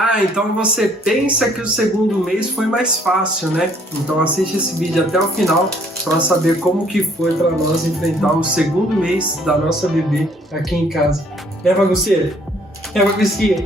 Ah, então você pensa que o segundo mês foi mais fácil, né? Então assiste esse vídeo até o final para saber como que foi para nós enfrentar o segundo mês da nossa bebê aqui em casa. É, bagunceira? É, bagunceira?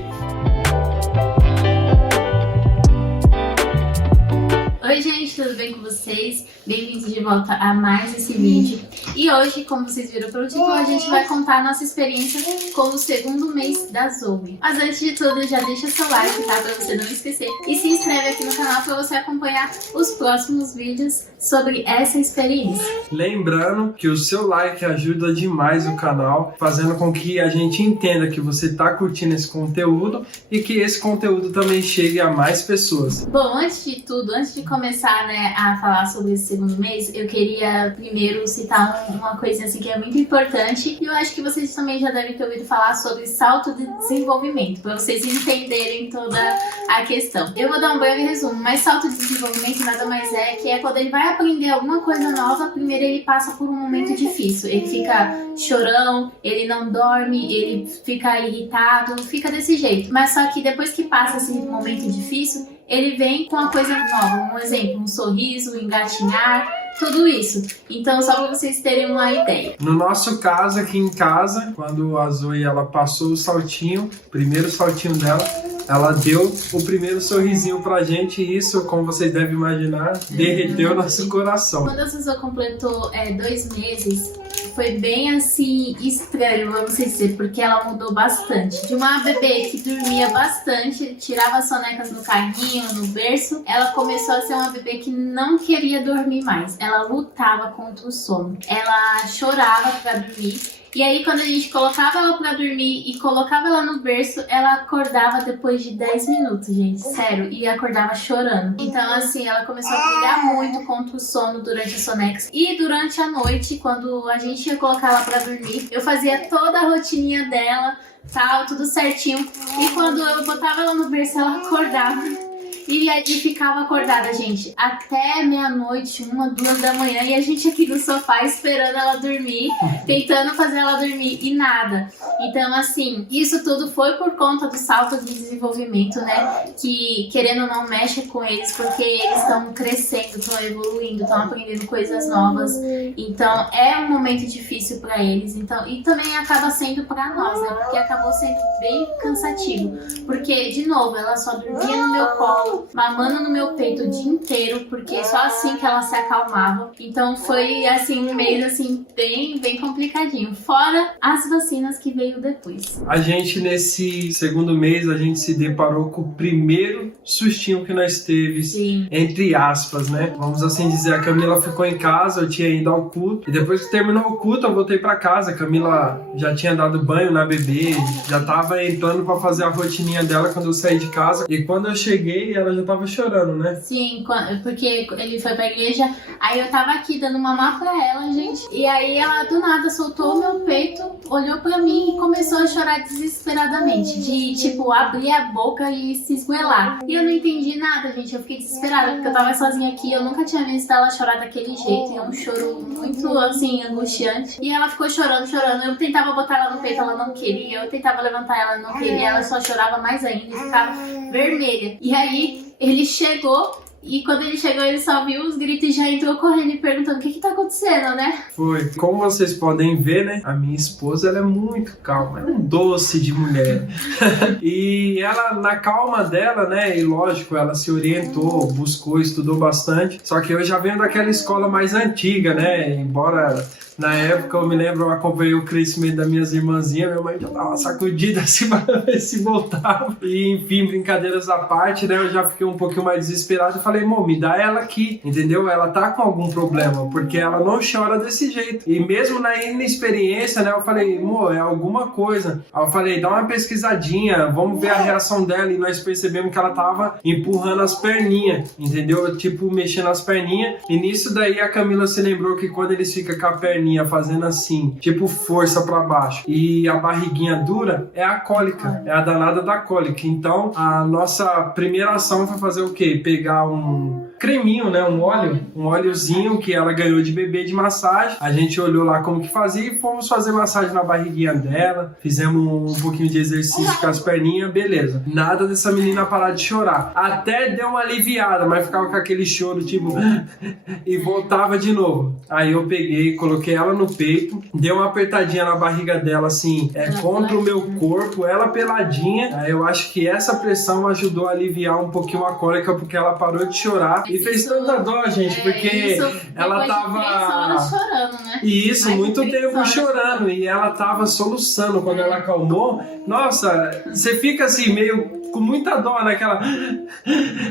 Oi gente, tudo bem com vocês? Bem-vindos de volta a mais esse vídeo. E hoje, como vocês viram pelo título, a gente vai contar a nossa experiência com o segundo mês da Zoe. Mas antes de tudo, já deixa seu like, tá? Pra você não esquecer. E se inscreve aqui no canal pra você acompanhar os próximos vídeos sobre essa experiência. Lembrando que o seu like ajuda demais o canal, fazendo com que a gente entenda que você tá curtindo esse conteúdo e que esse conteúdo também chegue a mais pessoas. Bom, antes de tudo, antes de começar, né, a falar sobre esse segundo mês, eu queria primeiro citar uma coisa assim que é muito importante, e eu acho que vocês também já devem ter ouvido falar sobre salto de desenvolvimento, para vocês entenderem toda a questão. Eu vou dar um breve resumo, mas salto de desenvolvimento nada mais é que é quando ele vai aprender alguma coisa nova. Primeiro ele passa por um momento difícil, ele fica chorão, ele não dorme, ele fica irritado, fica desse jeito, mas só que depois que passa esse momento difícil, ele vem com uma coisa nova, um exemplo, um sorriso, um engatinhar, tudo isso. Então, só para vocês terem uma ideia. No nosso caso, aqui em casa, quando a Zoe ela passou o saltinho, o primeiro saltinho dela, ela deu o primeiro sorrisinho pra gente e isso, como vocês devem imaginar, derreteu nosso coração. Quando a Susô completou 2 meses, foi bem assim estranho, vamos dizer, porque ela mudou bastante. De uma bebê que dormia bastante, tirava sonecas no carrinho, no berço, ela começou a ser uma bebê que não queria dormir mais. Ela lutava contra o sono. Ela chorava pra dormir. E aí, quando a gente colocava ela pra dormir e colocava ela no berço, ela acordava depois de 10 minutos, gente. Sério. E acordava chorando. Então, assim, ela começou a brigar muito contra o sono durante a sonex. E durante a noite, quando a gente ia colocar ela pra dormir, eu fazia toda a rotininha dela, tal, tudo certinho. E quando eu botava ela no berço, ela acordava. E ficava acordada, gente, até meia-noite, 1, 2 da manhã, e a gente aqui no sofá esperando ela dormir, tentando fazer ela dormir, e nada. Então, assim, isso tudo foi por conta do salto de desenvolvimento, né, que, querendo ou não, mexe com eles, porque eles estão crescendo, estão evoluindo, estão aprendendo coisas novas. Então, é um momento difícil para eles, então, e também acaba sendo para nós, né, porque acabou sendo bem cansativo. Porque, de novo, ela só dormia no meu colo, mamando no meu peito o dia inteiro, porque só assim que ela se acalmava. Então foi assim um mês assim bem complicadinho, fora as vacinas que veio depois. A gente nesse segundo mês a gente se deparou com o primeiro sustinho que nós teve. Sim. Entre aspas, né? Vamos assim dizer, a Camila ficou em casa, eu tinha ido ao culto, e depois que terminou o culto eu voltei pra casa. A Camila já tinha dado banho na bebê, já tava entrando pra fazer a rotininha dela quando eu saí de casa, e quando eu cheguei ela já tava chorando, né? Sim, porque ele foi pra igreja, aí eu tava aqui dando mamar pra ela, gente, e aí ela do nada soltou o meu peito, olhou pra mim e começou a chorar desesperadamente, de tipo, abrir a boca e se esgoelar. E eu não entendi nada, gente, eu fiquei desesperada, porque eu tava sozinha aqui, eu nunca tinha visto ela chorar daquele jeito, e é um choro muito, assim, angustiante. E ela ficou chorando, eu tentava botar ela no peito, ela não queria, eu tentava levantar ela, não queria, ela só chorava mais ainda e ficava vermelha. E aí ele chegou, e quando ele chegou ele só viu os gritos e já entrou correndo e perguntando o que tá acontecendo, né? Foi. Como vocês podem ver, né? A minha esposa, ela é muito calma, ela é um doce de mulher. E ela, na calma dela, né? E lógico, ela se orientou, buscou, estudou bastante. Só que eu já venho daquela escola mais antiga, né? Embora na época eu me lembro, eu acompanhei o crescimento das minhas irmãzinhas, minha mãe já dava uma sacudida assim pra ver se voltava. E enfim, brincadeiras à parte, né? Eu já fiquei um pouquinho mais desesperado e falei, amor, me dá ela aqui, entendeu? Ela tá com algum problema, porque ela não chora desse jeito. E mesmo na inexperiência, né? Eu falei, amor, é alguma coisa. Aí eu falei, dá uma pesquisadinha, vamos ver a reação dela. E nós percebemos que ela tava empurrando as perninhas, entendeu? Tipo, mexendo as perninhas. E nisso daí a Camila se lembrou que quando eles ficam com a perninha perninhas fazendo assim, tipo força pra baixo, e a barriguinha dura, é a cólica, é a danada da cólica. Então, a nossa primeira ação foi fazer o quê? Pegar um creminho, né? Um óleozinho que ela ganhou de bebê de massagem. A gente olhou lá como que fazia e fomos fazer massagem na barriguinha dela. Fizemos um pouquinho de exercício com as perninhas, beleza. Nada dessa menina parar de chorar. Até deu uma aliviada, mas ficava com aquele choro, tipo... e voltava de novo. Aí eu peguei, coloquei ela no peito, dei uma apertadinha na barriga dela, assim, contra o meu corpo, ela peladinha. Aí eu acho que essa pressão ajudou a aliviar um pouquinho a cólica, porque ela parou de chorar. E fez tanta dó, gente, porque ela tava... 3 horas chorando, né? E isso, Mais muito 3 tempo horas. chorando. E ela tava soluçando quando ela acalmou. Nossa, você fica assim, meio com muita dó naquela...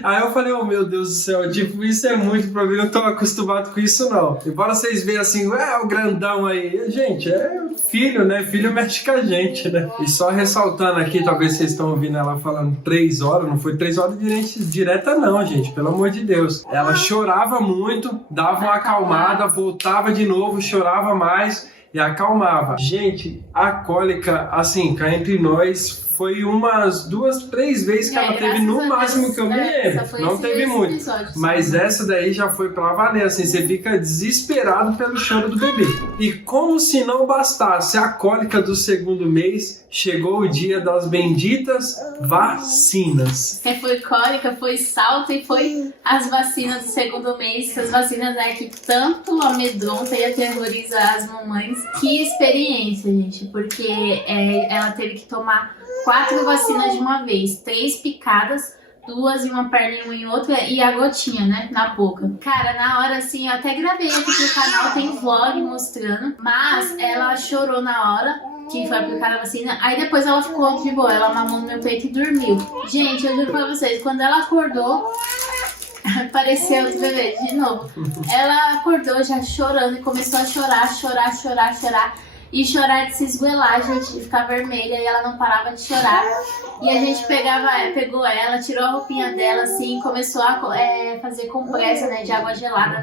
Aí eu falei, oh meu Deus do céu, tipo, isso é muito pra mim, não tô acostumado com isso não. Embora vocês vejam assim, o grandão aí. Gente, é filho, né? Filho mexe com a gente, né? E só ressaltando aqui, talvez vocês estão ouvindo ela falando 3 horas, não foi 3 horas direta não, gente, pelo amor de Deus. Ela chorava muito, dava uma acalmada, voltava de novo, chorava mais e acalmava. Gente, a cólica, assim, cá entre nós, foi umas 2, 3 vezes que ela teve, no máximo que eu me lembro. Não teve muito. Episódio, mas essa daí já foi pra valer, assim, você fica desesperado pelo choro do bebê. E como se não bastasse a cólica do 2º mês, chegou o dia das benditas vacinas. Foi cólica, foi salto e foi as vacinas do 2º mês, as vacinas que tanto amedronta e aterroriza as mamães. Que experiência, gente, porque ela teve que tomar 4 vacinas de uma vez, 3 picadas, 2 em uma perna e 1 em outra, e a gotinha, né, na boca. Cara, na hora, assim, eu até gravei aqui pro canal, tem vlog mostrando, mas ela chorou na hora que foi aplicada a vacina, aí depois ela ficou de boa, ela mamou no meu peito e dormiu. Gente, eu juro pra vocês, quando ela acordou, apareceu o bebê de novo. Ela acordou já chorando e começou a chorar. E chorar de se esgoelar, gente, de ficar vermelha, e ela não parava de chorar. E a gente pegou ela, tirou a roupinha dela, assim, começou a fazer compressa, né, de água gelada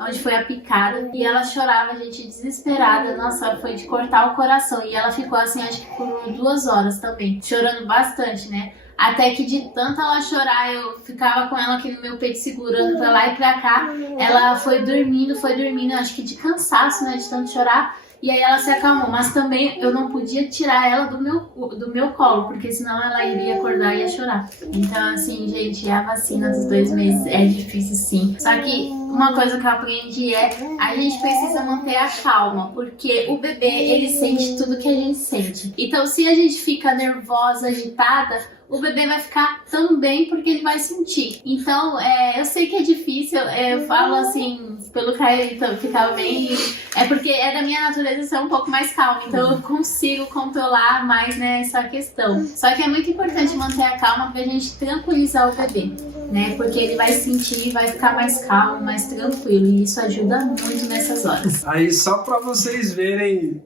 onde foi a picada. E ela chorava, gente, desesperada. Nossa, foi de cortar o coração. E ela ficou assim, acho que por 2 horas também, chorando bastante, né. Até que de tanto ela chorar, eu ficava com ela aqui no meu peito segurando pra lá e pra cá. Ela foi dormindo, acho que de cansaço, né, de tanto chorar. E aí ela se acalmou, mas também eu não podia tirar ela do meu colo, porque senão ela iria acordar e ia chorar. Então, assim, gente, a vacina dos 2 meses é difícil sim. Só que uma coisa que eu aprendi a gente precisa manter a calma, porque o bebê, ele sente tudo que a gente sente. Então, se a gente fica nervosa, agitada, o bebê vai ficar também, porque ele vai sentir. Então, eu sei que é difícil, eu falo assim, pelo Caio ficar bem, porque é da minha natureza ser um pouco mais calma, então eu consigo controlar mais, né, essa questão. Só que é muito importante manter a calma pra gente tranquilizar o bebê, né, porque ele vai sentir, vai ficar mais calmo, mais tranquilo, e isso ajuda muito nessas horas. Aí só pra vocês verem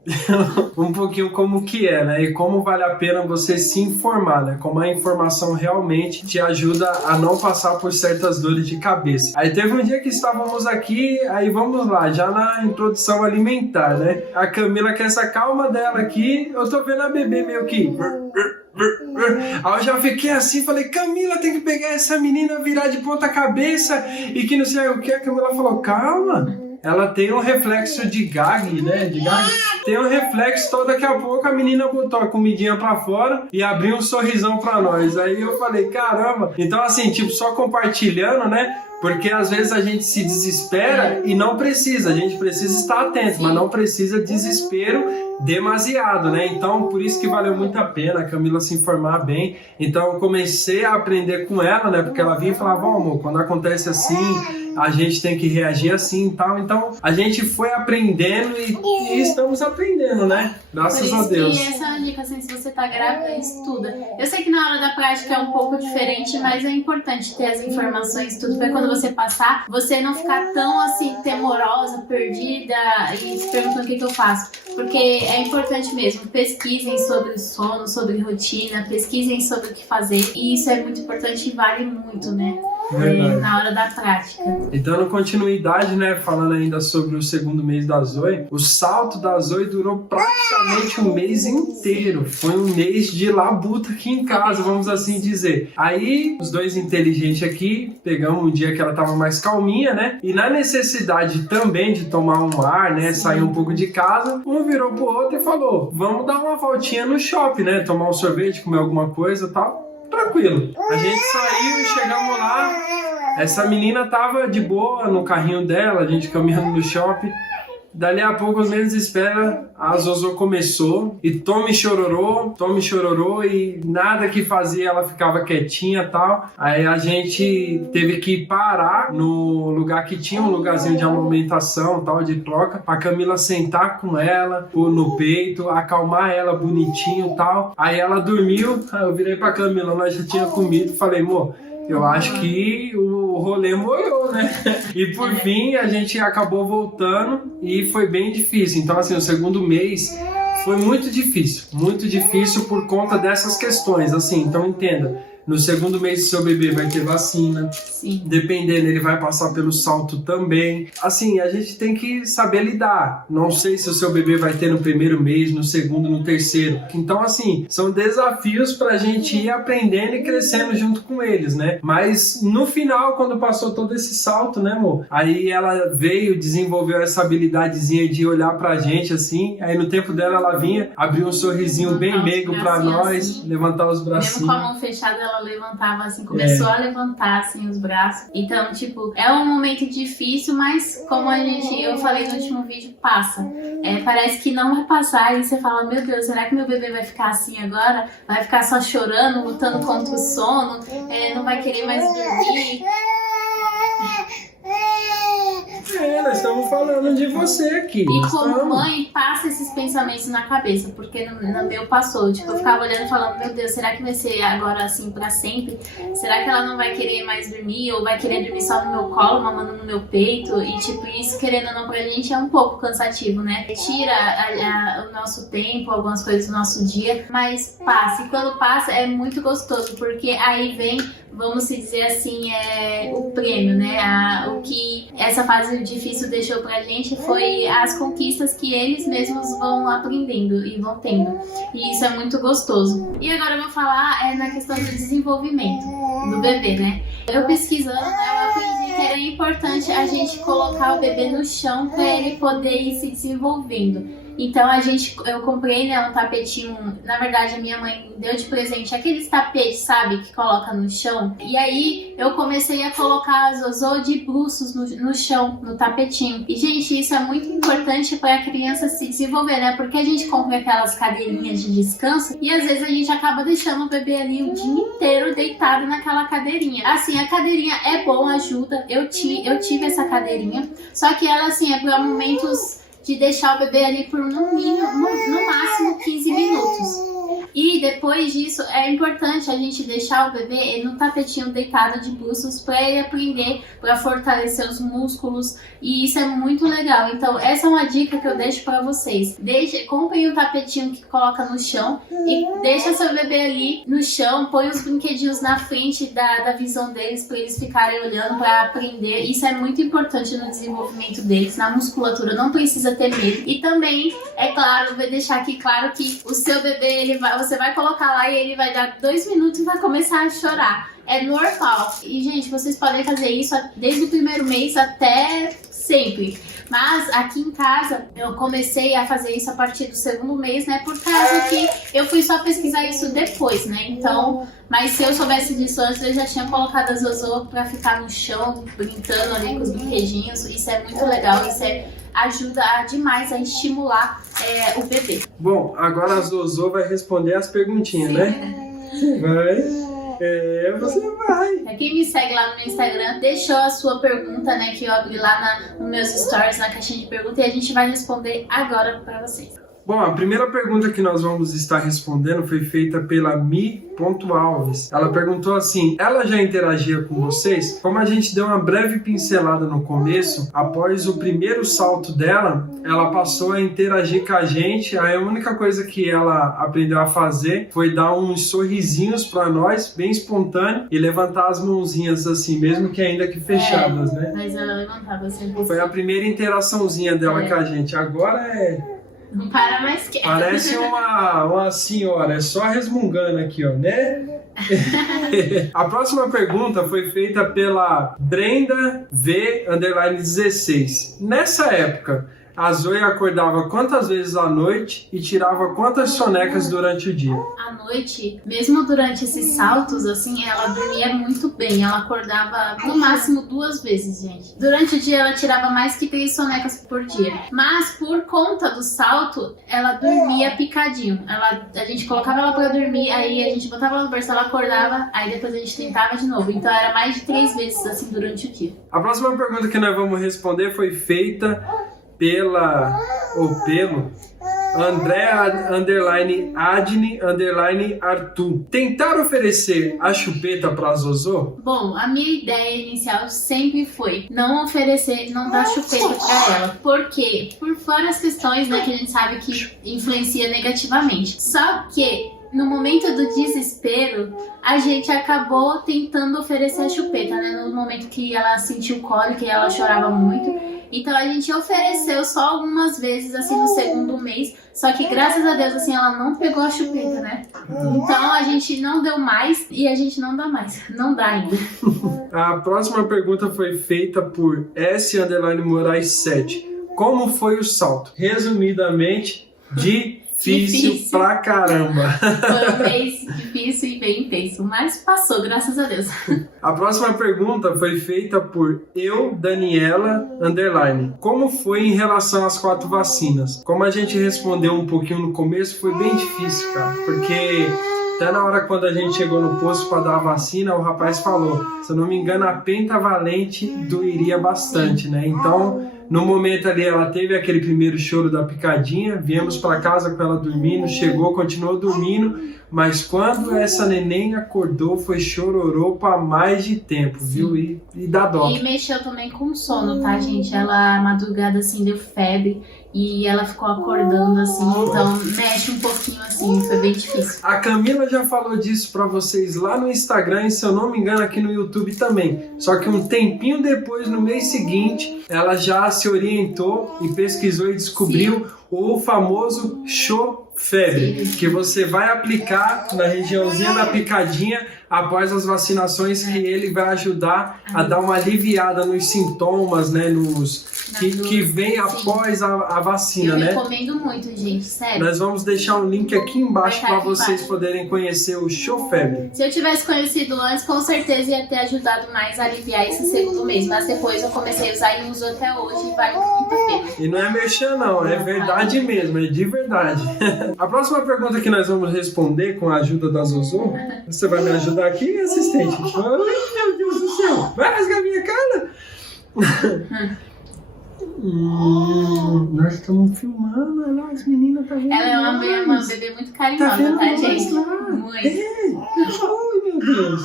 um pouquinho como que é, né, e como vale a pena você se informar, né, como a informação realmente te ajuda a não passar por certas dores de cabeça. Aí teve um dia que estávamos aqui, aí vamos lá, já na introdução alimentar, né? A Camila com essa calma dela aqui, eu tô vendo a bebê meio que... Aí eu já fiquei assim, falei, Camila, tem que pegar essa menina, virar de ponta cabeça e que não sei o que. A Camila falou, calma. Ela tem um reflexo de gag, né? De gag. Tem um reflexo, então daqui a pouco a menina botou a comidinha pra fora e abriu um sorrisão pra nós. Aí eu falei, caramba. Então assim, tipo, só compartilhando, né? Porque às vezes a gente se desespera e não precisa. A gente precisa estar atento, mas não precisa desespero demasiado, né? Então, por isso que valeu muito a pena a Camila se informar bem. Então, eu comecei a aprender com ela, né? Porque ela vinha e falava, amor, quando acontece assim, a gente tem que reagir assim e tal. Então, a gente foi aprendendo e estamos aprendendo, né? Graças a Deus. E essa é uma dica, assim, se você tá grávida, estuda. Eu sei que na hora da prática é um pouco diferente, mas é importante ter as informações, tudo, pra quando você passar, você não ficar tão, assim, temorosa, perdida e se perguntando o que eu faço. Porque é importante mesmo, pesquisem sobre sono, sobre rotina, pesquisem sobre o que fazer. E isso é muito importante e vale muito, né? Verdade. na hora da prática. E dando continuidade, né, falando ainda sobre o segundo mês da Zoe, o salto da Zoe durou praticamente um mês inteiro. Foi um mês de labuta aqui em casa, vamos assim dizer. Aí, os dois inteligentes aqui, pegamos um dia que ela tava mais calminha, né, e na necessidade também de tomar um ar, né, sair um pouco de casa, um virou pro outro e falou, vamos dar uma voltinha no shopping, né, tomar um sorvete, comer alguma coisa e tal. Tranquilo. A gente saiu, chegamos lá, essa menina tava de boa no carrinho dela, a gente caminhando no shopping. Dali a pouco, menos espera, a Zozo começou e tome chororô e nada que fazia, ela ficava quietinha e tal. Aí a gente teve que parar no lugar que tinha um lugarzinho de amamentação, tal, de troca, pra Camila sentar com ela, pôr no peito, acalmar ela bonitinho e tal. Aí ela dormiu, aí eu virei pra Camila, nós já tinha comido, falei, amor, eu acho que o rolê molhou, né? E por fim a gente acabou voltando e foi bem difícil. Então assim, o segundo mês foi muito difícil por conta dessas questões, assim, então entenda. No segundo mês do seu bebê vai ter vacina. Sim. Dependendo, ele vai passar pelo salto também. Assim, a gente tem que saber lidar. Não sei se o seu bebê vai ter no primeiro mês, no segundo, no terceiro. Então, assim, são desafios pra gente ir aprendendo e crescendo junto com eles, né? Mas no final, quando passou todo esse salto, né, amor? Aí ela veio, desenvolveu essa habilidadezinha de olhar pra gente, assim. Aí no tempo dela, ela vinha, abrir um sorrisinho bem meigo pra nós, assim. Levantar os bracinhos. Mesmo com a mão fechada, ela levantava assim, começou a levantar assim os braços. Então, tipo, é um momento difícil, mas como eu falei no último vídeo, passa. Parece que não vai passar e você fala, meu Deus, será que meu bebê vai ficar assim agora? Vai ficar só chorando, lutando contra o sono, não vai querer mais dormir. Nós estamos falando de você aqui. E como mãe, passa esses pensamentos na cabeça, porque no meu passou. Tipo, eu ficava olhando e falando, meu Deus, será que vai ser agora assim pra sempre? Será que ela não vai querer mais dormir? Ou vai querer dormir só no meu colo, mamando no meu peito? E tipo, isso querendo ou não pra gente é um pouco cansativo, né? Tira o nosso tempo, algumas coisas do nosso dia, mas passa. E quando passa é muito gostoso, porque aí vem, vamos dizer assim, o prêmio, né? O que essa fase difícil deixou pra gente foi as conquistas que eles mesmos vão aprendendo e vão tendo. E isso é muito gostoso. E agora eu vou falar na questão do desenvolvimento do bebê, né? Eu pesquisando, eu aprendi que era importante a gente colocar o bebê no chão pra ele poder ir se desenvolvendo. Então eu comprei, né, um tapetinho, na verdade a minha mãe deu de presente aqueles tapetes, sabe, que coloca no chão. E aí eu comecei a colocar a Zozo de bruços no chão, no tapetinho. E gente, isso é muito importante para a criança se desenvolver, né, porque a gente compra aquelas cadeirinhas de descanso e às vezes a gente acaba deixando o bebê ali o dia inteiro deitado naquela cadeirinha. Assim, a cadeirinha é bom, ajuda, eu tive essa cadeirinha, só que ela assim, é para momentos de deixar o bebê ali por no máximo 15 minutos. E depois disso, é importante a gente deixar o bebê no tapetinho deitado de bruços para ele aprender, para fortalecer os músculos, e isso é muito legal. Então essa é uma dica que eu deixo para vocês. Comprem o tapetinho que coloca no chão e deixa seu bebê ali no chão, põe os brinquedinhos na frente da visão deles para eles ficarem olhando, para aprender. Isso é muito importante no desenvolvimento deles, na musculatura, não precisa ter medo. E também, é claro, vou deixar aqui claro que o seu bebê, você vai colocar lá e ele vai dar 2 minutos e vai começar a chorar. É normal. E, gente, vocês podem fazer isso desde o primeiro mês até sempre. Mas aqui em casa, eu comecei a fazer isso a partir do segundo mês, né? Por causa que eu fui só pesquisar isso depois, né? Então, mas se eu soubesse disso antes, eu já tinha colocado a Zozo pra ficar no chão, brincando ali com os brinquedinhos. Isso é muito legal, isso ajuda demais a estimular o bebê. Bom, agora a Zozo vai responder as perguntinhas, né? Vai. Você vai. Pra quem me segue lá no meu Instagram, deixou a sua pergunta, né? Que eu abri lá nos meus stories, na caixinha de perguntas, e a gente vai responder agora pra vocês. Bom, a primeira pergunta que nós vamos estar respondendo foi feita pela Mi.Alves. Ela perguntou assim: ela já interagia com vocês? Como a gente deu uma breve pincelada no começo, após o primeiro salto dela, ela passou a interagir com a gente. Aí a única coisa que ela aprendeu a fazer foi dar uns sorrisinhos para nós, bem espontâneo, e levantar as mãozinhas assim, mesmo que ainda que fechadas, né? Mas ela levantava sempre. Foi a primeira interaçãozinha dela com a gente. Agora não para mais quieto. parece uma senhora, é só resmungando aqui, ó, né? A próxima pergunta foi feita pela Brenda V_16. Nessa época, a Zoe acordava quantas vezes à noite e tirava quantas sonecas durante o dia? À noite, mesmo durante esses saltos, assim, ela dormia muito bem. Ela acordava no máximo 2 vezes, gente. Durante o dia, ela tirava mais que 3 sonecas por dia. Mas, por conta do salto, ela dormia picadinho. A gente colocava ela pra dormir, aí a gente botava ela no berço, ela acordava, aí depois a gente tentava de novo. Então, era mais de 3 vezes, assim, durante o dia. A próxima pergunta que nós vamos responder foi feita pelo André _Adne _Arthur. Tentar oferecer a chupeta pra Zozô? Bom, a minha ideia inicial sempre foi não oferecer, não dar chupeta pra ela. Por quê? Por várias questões, né, que a gente sabe que influencia negativamente. Só que no momento do desespero, a gente acabou tentando oferecer a chupeta, né? No momento que ela sentiu cólica e ela chorava muito. Então a gente ofereceu só algumas vezes, assim, no segundo mês. Só que graças a Deus, assim, ela não pegou a chupeta, né? Então a gente não deu mais e a gente não dá mais. Não dá ainda. A próxima pergunta foi feita por S_Moraes7. Como foi o salto? Resumidamente, difícil pra caramba. Foi um mês difícil e bem intenso, mas passou, graças a Deus. A próxima pergunta foi feita por Daniela _. Como foi em relação às 4 vacinas? Como a gente respondeu um pouquinho no começo, foi bem difícil, cara, porque até na hora quando a gente chegou no posto para dar a vacina, o rapaz falou, se eu não me engano, a pentavalente doeria bastante, né? Então, no momento ali, ela teve aquele primeiro choro da picadinha, viemos para casa com ela dormindo, chegou, continuou dormindo, mas quando essa neném acordou, foi chororô para mais de tempo, viu? E dá dó. E mexeu também com o sono, tá, gente? Ela, madrugada, assim, deu febre e ela ficou acordando, assim, então mexe um pouquinho, assim, foi bem difícil. A Camila já falou disso pra vocês lá no Instagram e, se eu não me engano, aqui no YouTube também. Só que um tempinho depois, no mês seguinte, ela já se orientou e pesquisou e descobriu o famoso Chofebre, que você vai aplicar na regiãozinha da picadinha após as vacinações, e ele vai ajudar a dar uma aliviada nos sintomas, né, que vem após a vacina, né? Eu recomendo muito, gente, sério. Nós vamos deixar um link aqui embaixo para vocês poderem conhecer o Chofebre. Se eu tivesse conhecido antes, com certeza ia ter ajudado mais a aliviar esse segundo mês, mas depois eu comecei a usar e uso até hoje e vale muito a pena. E não é merchan não, é verdade mesmo, é de verdade. A próxima pergunta que nós vamos responder com a ajuda da Zozô, você vai me ajudar aqui, assistente? Ai, meu Deus do céu, vai rasgar minha cara? Nós estamos filmando, olha lá, as meninas tá vendo. Ela é uma bebê muito carinhosa, tá, gente? Muito. Ai, meu Deus.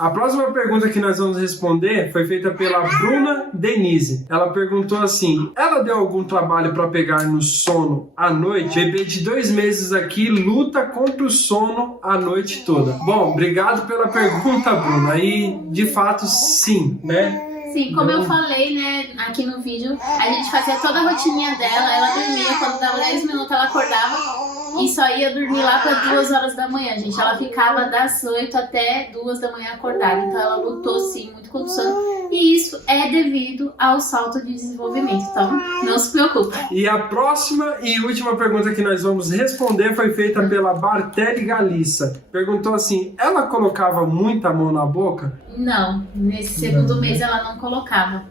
A próxima pergunta que nós vamos responder foi feita pela Bruna Denise. Ela perguntou assim: ela deu algum trabalho para pegar no sono à noite? Bebê de 2 meses aqui luta contra o sono a noite toda. Bom, obrigado pela pergunta, Bruna. E de fato, sim, né? Sim, como eu falei, né, aqui no vídeo, a gente fazia toda a rotininha dela, ela dormia, quando dava 10 minutos ela acordava e só ia dormir lá para 2 horas da manhã, gente. Ela ficava das 8 até 2 da manhã acordada, então ela lutou sim muito com o sono, e isso é devido ao salto de desenvolvimento, então não se preocupe. E a próxima e última pergunta que nós vamos responder foi feita pela Bartelli Galissa. Perguntou assim: ela colocava muita mão na boca? Não, nesse segundo mês ela não colocava.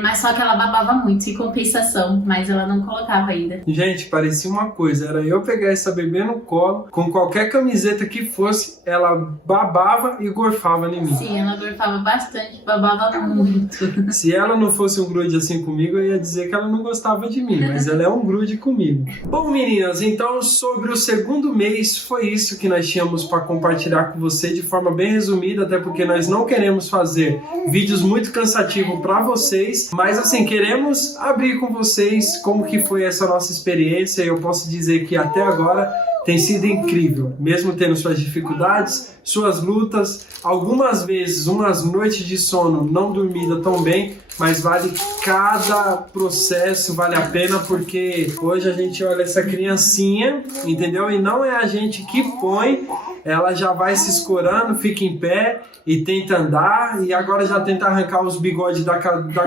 Mas só que ela babava muito, em compensação, mas ela não colocava ainda. Gente, parecia uma coisa, era eu pegar essa bebê no colo, com qualquer camiseta que fosse, ela babava e gorfava em mim. Sim, ela gorfava bastante, babava muito. Se ela não fosse um grude assim comigo, eu ia dizer que ela não gostava de mim, mas ela é um grude comigo. Bom, meninas, então sobre o segundo mês, foi isso que nós tínhamos para compartilhar com você de forma bem resumida, até porque nós não queremos fazer vídeos muito cansativos para vocês, mas assim, queremos abrir com vocês como que foi essa nossa experiência. Eu posso dizer que até agora tem sido incrível, mesmo tendo suas dificuldades, suas lutas, algumas vezes umas noites de sono não dormida tão bem, mas vale cada processo, vale a pena, porque hoje a gente olha essa criancinha, entendeu? E não é a gente que põe, ela já vai se escorando, fica em pé e tenta andar, e agora já tenta arrancar os bigodes da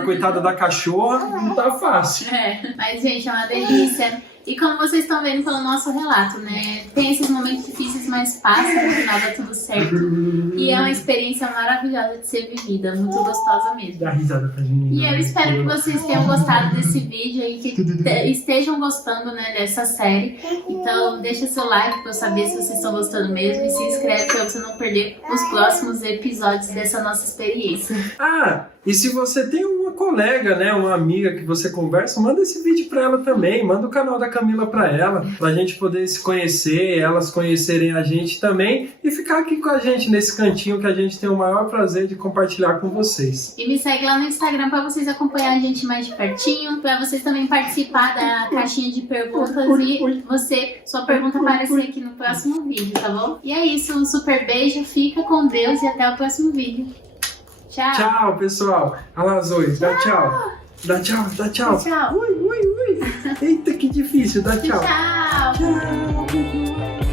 coitada da cachorra, não tá fácil. Mas gente, é uma delícia. E como vocês estão vendo pelo nosso relato, né? Tem esses momentos difíceis, mas passa, no final dá tudo certo. E é uma experiência maravilhosa de ser vivida, muito gostosa mesmo. Dá risada pra mim. E eu espero que vocês tenham gostado desse vídeo e que estejam gostando, né, dessa série. Então deixa seu like pra eu saber se vocês estão gostando mesmo. E se inscreve pra você não perder os próximos episódios dessa nossa experiência. E se você tem uma colega, né, uma amiga que você conversa, manda esse vídeo pra ela também, manda o canal da Camila pra ela, pra gente poder se conhecer, elas conhecerem a gente também e ficar aqui com a gente nesse cantinho que a gente tem o maior prazer de compartilhar com vocês. E me segue lá no Instagram pra vocês acompanharem a gente mais de pertinho, pra vocês também participar da caixinha de perguntas e sua pergunta aparecer aqui no próximo vídeo, tá bom? E é isso, um super beijo, fica com Deus e até o próximo vídeo. Tchau. Tchau, pessoal. Olha lá, Zoe. Dá tchau. Dá tchau, dá tchau. Tchau. Ui. Eita, que difícil. Dá tchau. Tchau. Tchau.